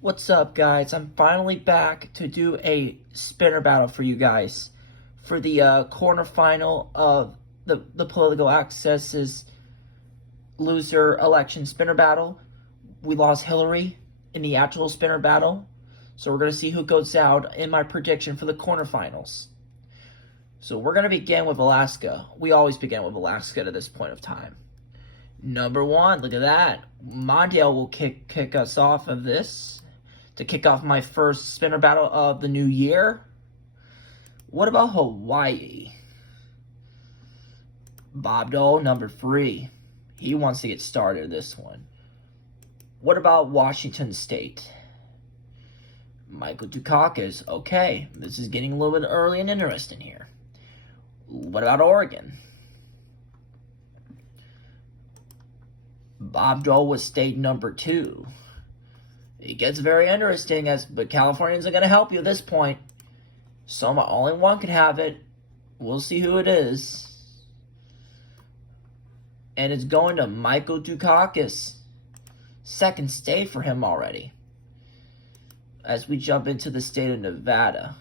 What's up, guys? I'm finally back to do a spinner battle for you guys for the quarterfinal of the Political Access's loser election spinner battle. We lost Hillary in the actual spinner battle, so we're going to see who goes out in my prediction for the quarterfinals. So we're going to begin with Alaska. We always begin with Alaska at this point of time. Number one, look at that. Mondale will kick us off of this to kick off my first spinner battle of the new year. What about Hawaii? Bob Dole, number 3. He wants to get started this one. What about Washington State? Michael Dukakis. Okay, this is getting a little bit early and interesting here. What about Oregon? Bob Dole was state number 2. It gets very interesting, but Californians are going to help you at this point. So only one can have it. We'll see who it is. And it's going to Michael Dukakis. Second state for him already. As we jump into the state of Nevada.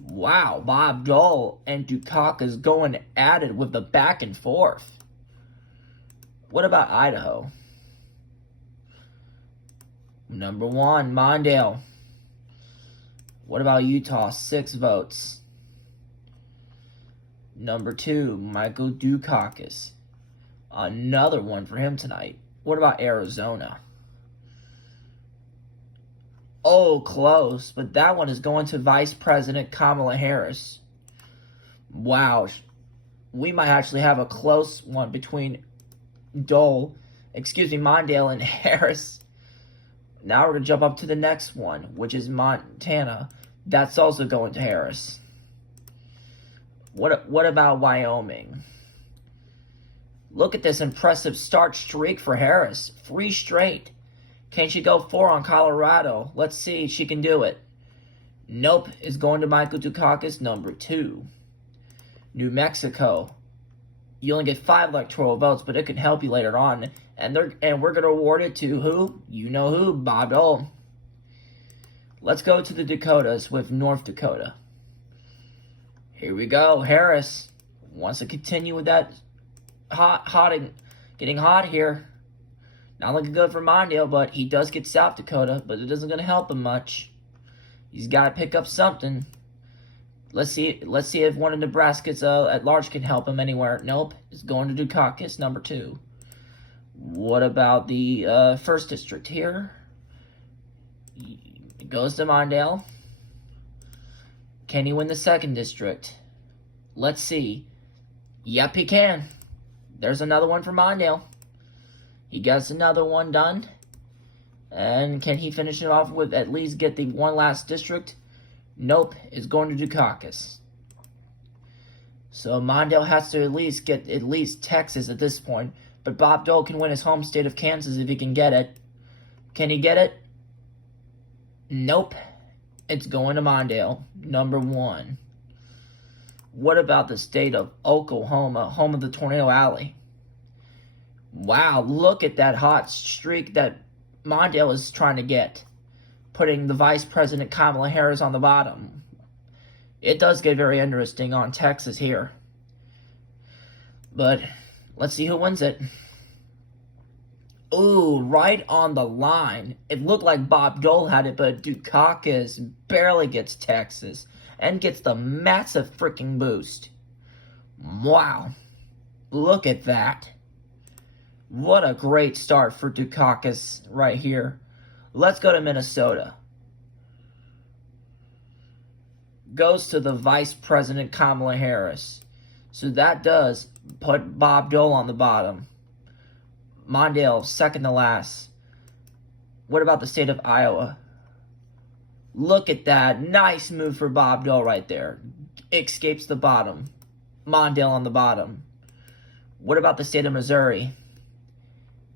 Wow, Bob Dole and Dukakis going at it with the back and forth. What about Idaho? Number 1, Mondale. What about Utah? 6 votes. Number 2, Michael Dukakis. Another one for him tonight. What about Arizona? Oh, close, but that one is going to Vice President Kamala Harris. Wow. We might actually have a close one between Mondale and Harris. Now we're going to jump up to the next one, which is Montana. That's also going to Harris. What about Wyoming? Look at this impressive start streak for Harris. 3 straight. Can she go 4 on Colorado? Let's see if she can do it. Nope, is going to Michael Dukakis, number 2. New Mexico. You only get 5 electoral votes, but it can help you later on. And we're going to award it to who? You know who, Bob Dole. Let's go to the Dakotas with North Dakota. Here we go. Harris wants to continue with that getting hot here. Not looking good for Mondale, but he does get South Dakota, but it isn't going to help him much. He's got to pick up something. Let's see if one of Nebraska's at large can help him anywhere. Nope, it's going to Dukakis, number 2. What about the 1st district here? It goes to Mondale. Can he win the 2nd district? Let's see. Yep, he can. There's another one for Mondale. He gets another one done. And can he finish it off with at least get the one last district? Nope, it's going to Dukakis. So Mondale has to at least get Texas at this point. But Bob Dole can win his home state of Kansas if he can get it. Can he get it? Nope. It's going to Mondale, number 1. What about the state of Oklahoma, home of the Tornado Alley? Wow, look at that hot streak that Mondale is trying to get, putting the Vice President Kamala Harris on the bottom. It does get very interesting on Texas here. But let's see who wins it. Ooh, right on the line. It looked like Bob Dole had it, but Dukakis barely gets Texas and gets the massive freaking boost. Wow. Look at that. What a great start for Dukakis right here. Let's go to Minnesota. Goes to the Vice President Kamala Harris. So that does put Bob Dole on the bottom. Mondale, second to last. What about the state of Iowa? Look at that. Nice move for Bob Dole right there. Escapes the bottom. Mondale on the bottom. What about the state of Missouri?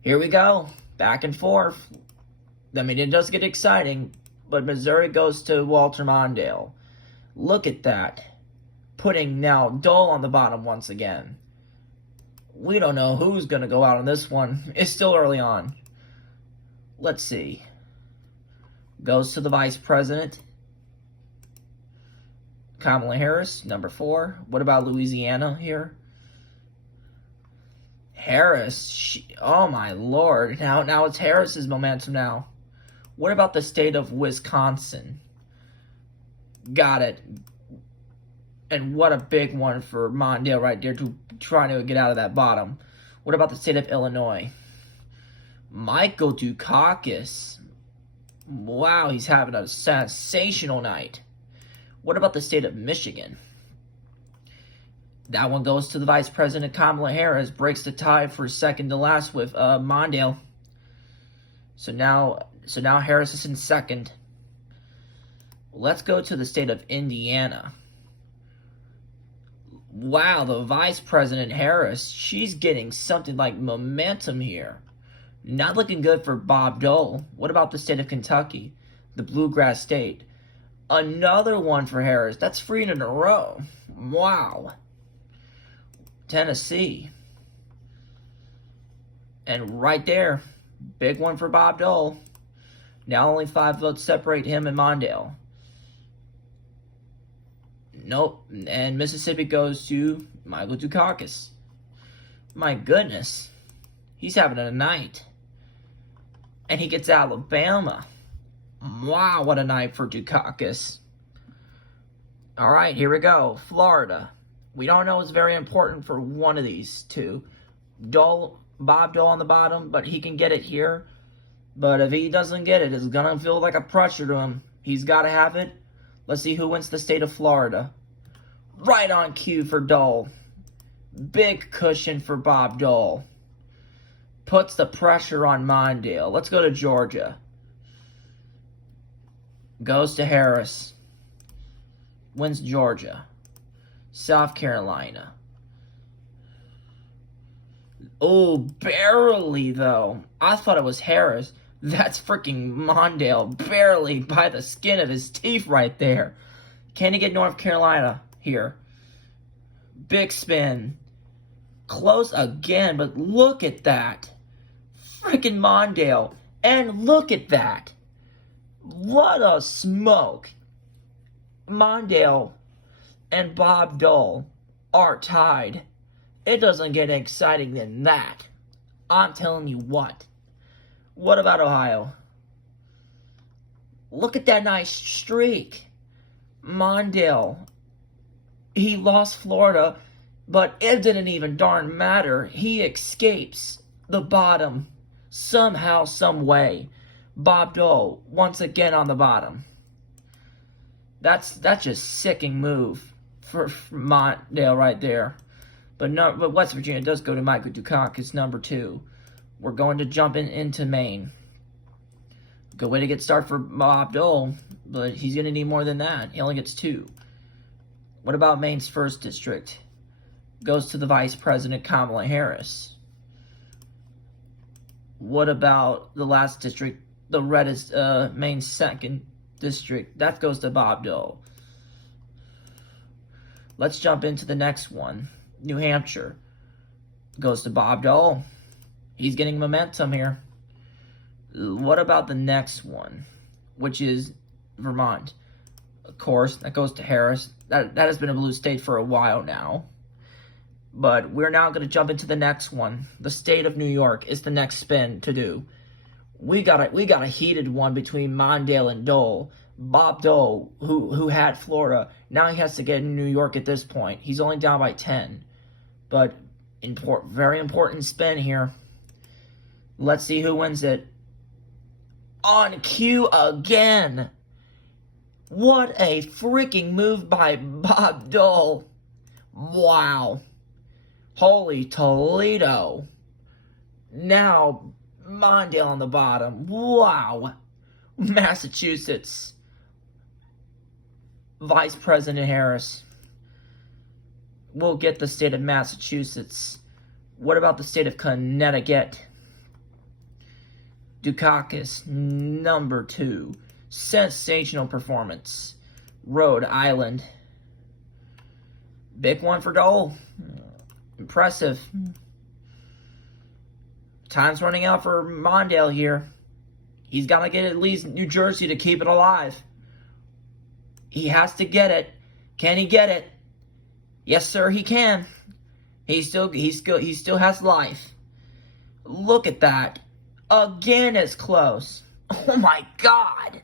Here we go. Back and forth. I mean, it does get exciting, but Missouri goes to Walter Mondale. Look at that. Putting now Dole on the bottom once again. We don't know who's going to go out on this one. It's still early on. Let's see. Goes to the Vice President. Kamala Harris, number 4. What about Louisiana here? Harris. Oh my lord. Now it's Harris's momentum now. What about the state of Wisconsin? Got it. And what a big one for Mondale right there to trying to get out of that bottom. What about the state of Illinois? Michael Dukakis. Wow, he's having a sensational night. What about the state of Michigan? That one goes to the Vice President Kamala Harris. Breaks the tie for second to last with Mondale. So now Harris is in second. Let's go to the state of Indiana. Wow, the Vice President Harris, she's getting something like momentum here. Not looking good for Bob Dole. What about the state of Kentucky? The Bluegrass State. Another one for Harris. That's 3 in a row. Wow. Tennessee. And right there, big one for Bob Dole. Now only 5 votes separate him and Mondale. Nope. And Mississippi goes to Michael Dukakis. My goodness. He's having a night. And he gets Alabama. Wow, what a night for Dukakis. All right, here we go. Florida. We don't know it's very important for one of these two. Bob Dole on the bottom, but he can get it here. But if he doesn't get it, it's going to feel like a pressure to him. He's got to have it. Let's see who wins the state of Florida. Right on cue for Dole. Big cushion for Bob Dole. Puts the pressure on Mondale. Let's go to Georgia. Goes to Harris. Wins Georgia. South Carolina. Oh, barely though. I thought it was Harris. That's freaking Mondale. Barely by the skin of his teeth right there. Can he get North Carolina here? Big spin. Close again, but look at that. Freaking Mondale. And look at that. What a smoke. Mondale and Bob Dole are tied. It doesn't get any exciting than that. I'm telling you what. What about Ohio? Look at that nice streak. Mondale. He lost Florida, but it didn't even darn matter. He escapes the bottom somehow, some way. Bob Dole once again on the bottom. That's just sicking move for Mondale right there. But West Virginia does go to Michael Dukakis, number 2. We're going to jump into Maine. Good way to get started for Bob Dole, but he's going to need more than that. He only gets 2. What about Maine's 1st district? Goes to the Vice President Kamala Harris. What about the last district, the reddest Maine's 2nd district? That goes to Bob Dole. Let's jump into the next one. New Hampshire goes to Bob Dole. He's getting momentum here. What about the next one, which is Vermont? Of course, that goes to Harris. That has been a blue state for a while now. But we're now going to jump into the next one. The state of New York is the next spin to do. We got a heated one between Mondale and Dole. Bob Dole, who had Florida, now he has to get in New York at this point. He's only down by 10. But very important spin here. Let's see who wins it. On cue again. What a freaking move by Bob Dole. Wow. Holy Toledo. Now, Mondale on the bottom. Wow. Massachusetts. Vice President Harris. We'll get the state of Massachusetts. What about the state of Connecticut? Dukakis, number 2. Sensational performance. Rhode Island. Big one for Dole. Impressive. Time's running out for Mondale here. He's got to get at least New Jersey to keep it alive. He has to get it. Can he get it? Yes, sir, he can. He still has life. Look at that. Again, it's close. Oh my God.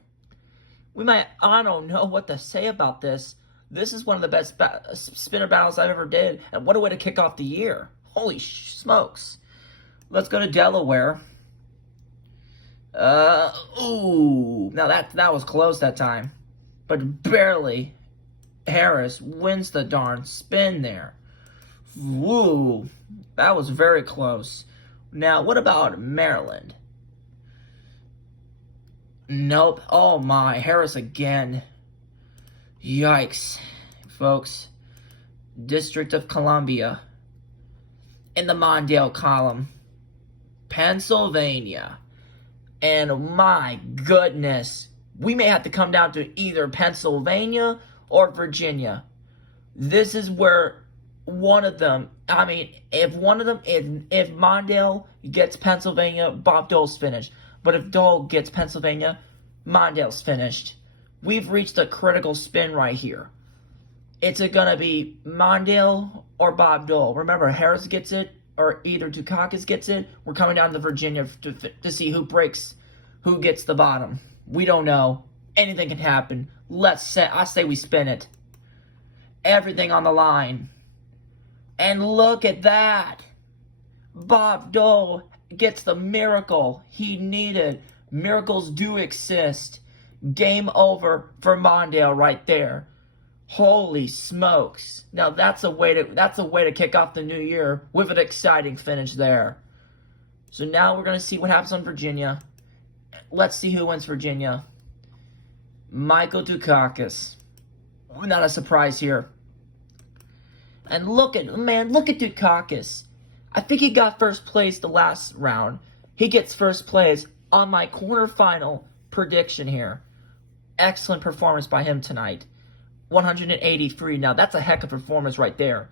I don't know what to say about this. This is one of the best spinner battles I've ever did. And what a way to kick off the year. Holy smokes. Let's go to Delaware. Ooh. Now that was close that time. But barely. Harris wins the darn spin there. Woo. That was very close. Now, what about Maryland? Nope. Oh my. Harris again. Yikes. Folks. District of Columbia. In the Mondale column. Pennsylvania. And my goodness. We may have to come down to either Pennsylvania or Virginia. This is where one of them, if Mondale gets Pennsylvania, Bob Dole's finished. But if Dole gets Pennsylvania, Mondale's finished. We've reached a critical spin right here. It's going to be Mondale or Bob Dole. Remember, Harris gets it, or either Dukakis gets it. We're coming down to Virginia to see who gets the bottom. We don't know. Anything can happen. I say we spin it. Everything on the line. And look at that. Bob Dole gets the miracle he needed. Miracles do exist. Game over for Mondale right there. Holy smokes. Now that's a way to kick off the new year with an exciting finish there. So now we're going to see what happens on Virginia. Let's see who wins Virginia. Michael Dukakis. Not a surprise here. And look at Dukakis. I think he got first place the last round. He gets first place on my quarterfinal prediction here. Excellent performance by him tonight. 183. Now, that's a heck of a performance right there.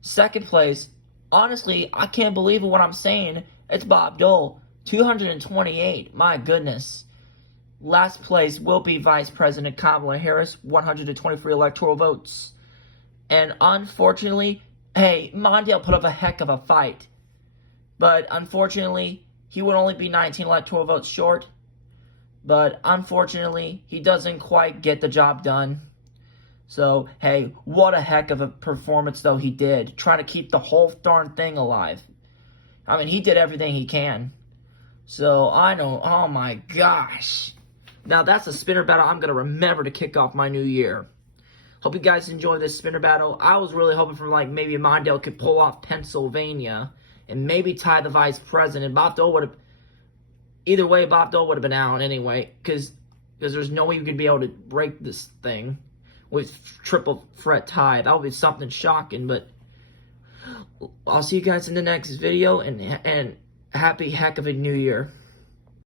Second place, honestly, I can't believe what I'm saying. It's Bob Dole. 228. My goodness. Last place will be Vice President Kamala Harris. 123 electoral votes. And unfortunately, hey, Mondale put up a heck of a fight. But unfortunately, he would only be 19 electoral votes short. But unfortunately, he doesn't quite get the job done. So, hey, what a heck of a performance, though, he did. Trying to keep the whole darn thing alive. He did everything he can. So, I know, oh my gosh. Now, that's a spinner battle I'm going to remember to kick off my new year. Hope you guys enjoyed this spinner battle. I was really hoping for, maybe Mondale could pull off Pennsylvania and maybe tie the vice president. Bob Dole would have... Either way, Bob Dole would have been out anyway, because there's no way you could be able to break this thing with triple threat tie. That would be something shocking, but I'll see you guys in the next video, and happy heck of a new year.